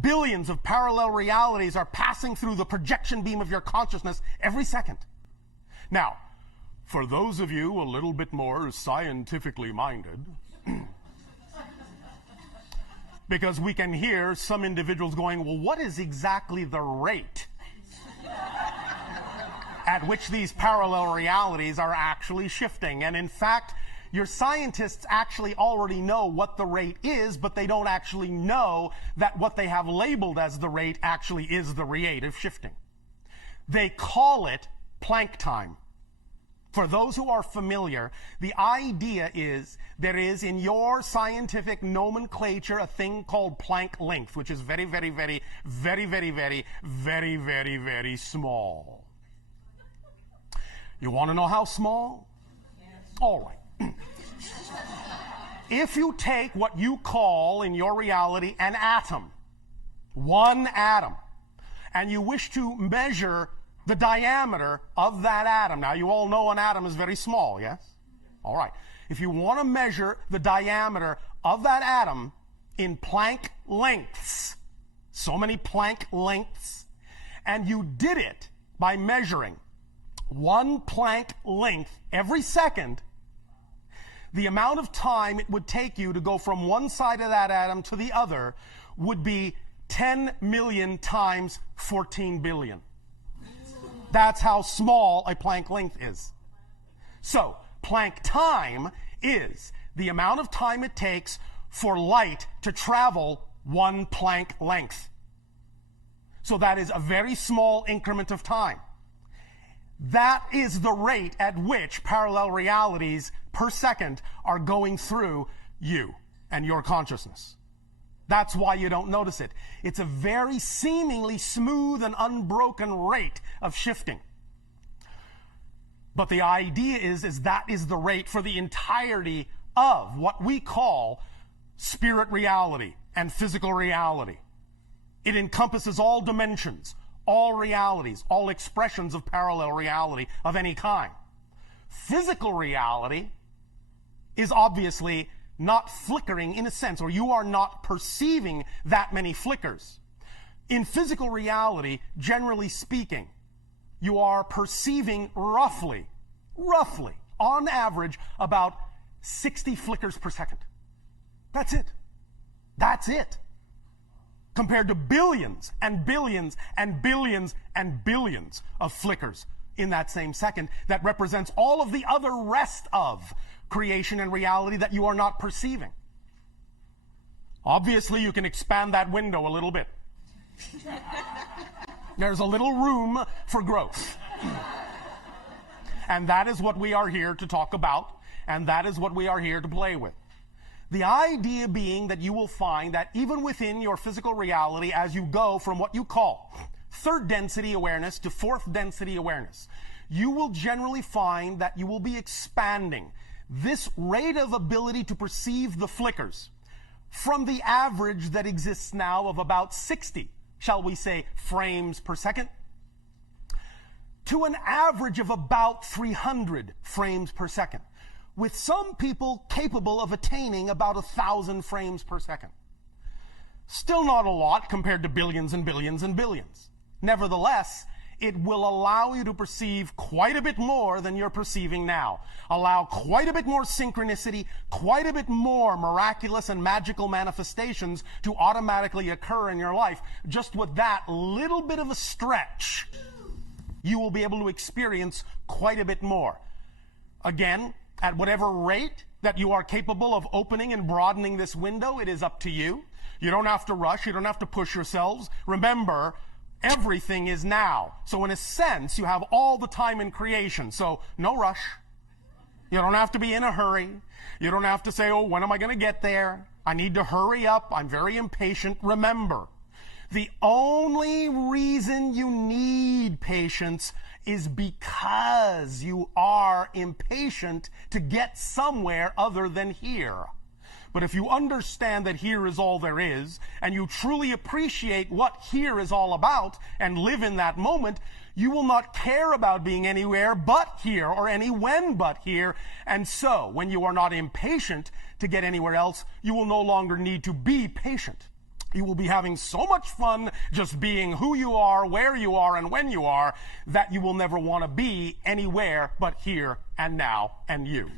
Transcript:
Billions of parallel realities are passing through the projection beam of your consciousness every second. Now, for those of you a little bit more scientifically minded, because we can hear some individuals going, well, what is exactly the rate at which these parallel realities are actually shifting? And in fact, your scientists actually already know what the rate is, but they don't actually know that what they have labeled as the rate actually is the rate of shifting. They call it Planck time. For those who are familiar, the idea is there is in your scientific nomenclature a thing called Planck length, which is very, very, very, very, very, very, very, very, very small. You want to know how small? Yes. All right. If you take what you call in your reality an atom, one atom, and you wish to measure the diameter of that atom. Now, you all know an atom is very small, yes? All right. If you want to measure the diameter of that atom in Planck lengths, so many Planck lengths, and you did it by measuring one Planck length every second, the amount of time it would take you to go from one side of that atom to the other would be 10 million times 14 billion. That's how small a Planck length is. So, Planck time is the amount of time it takes for light to travel one Planck length. So that is a very small increment of time. That is the rate at which parallel realities per second are going through you and your consciousness. That's why you don't notice it. It's a very seemingly smooth and unbroken rate of shifting. But the idea is that is the rate for the entirety of what we call spirit reality and physical reality. It encompasses all dimensions, all realities, all expressions of parallel reality of any kind. Physical reality is obviously not flickering in a sense, or you are not perceiving that many flickers. In physical reality, generally speaking, you are perceiving roughly, on average, about 60 flickers per second. That's it. That's it. Compared to billions and billions and billions and billions of flickers in that same second that represents all of the other rest of creation and reality that you are not perceiving. Obviously, you can expand that window a little bit. There's a little room for growth. And that is what we are here to talk about, and that is what we are here to play with. The idea being that you will find that even within your physical reality, as you go from what you call third density awareness to fourth density awareness, you will generally find that you will be expanding this rate of ability to perceive the flickers from the average that exists now of about 60, shall we say, frames per second, to an average of about 300 frames per second, with some people capable of attaining about 1,000 frames per second. Still not a lot compared to billions and billions and billions. Nevertheless, it will allow you to perceive quite a bit more than you're perceiving now. Allow quite a bit more synchronicity, quite a bit more miraculous and magical manifestations to automatically occur in your life. Just with that little bit of a stretch, you will be able to experience quite a bit more. Again, at whatever rate that you are capable of opening and broadening this window, it is up to you. You don't have to rush. You don't have to push yourselves. Remember, everything is now. So in a sense, you have all the time in creation. So no rush. You don't have to be in a hurry. You don't have to say, oh, when am I going to get there? I need to hurry up. I'm very impatient. Remember, the only reason you need patience is because you are impatient to get somewhere other than here. But if you understand that here is all there is, and you truly appreciate what here is all about, and live in that moment, you will not care about being anywhere but here, or any when but here. And so, when you are not impatient to get anywhere else, you will no longer need to be patient. You will be having so much fun just being who you are, where you are, and when you are, that you will never want to be anywhere but here and now and you.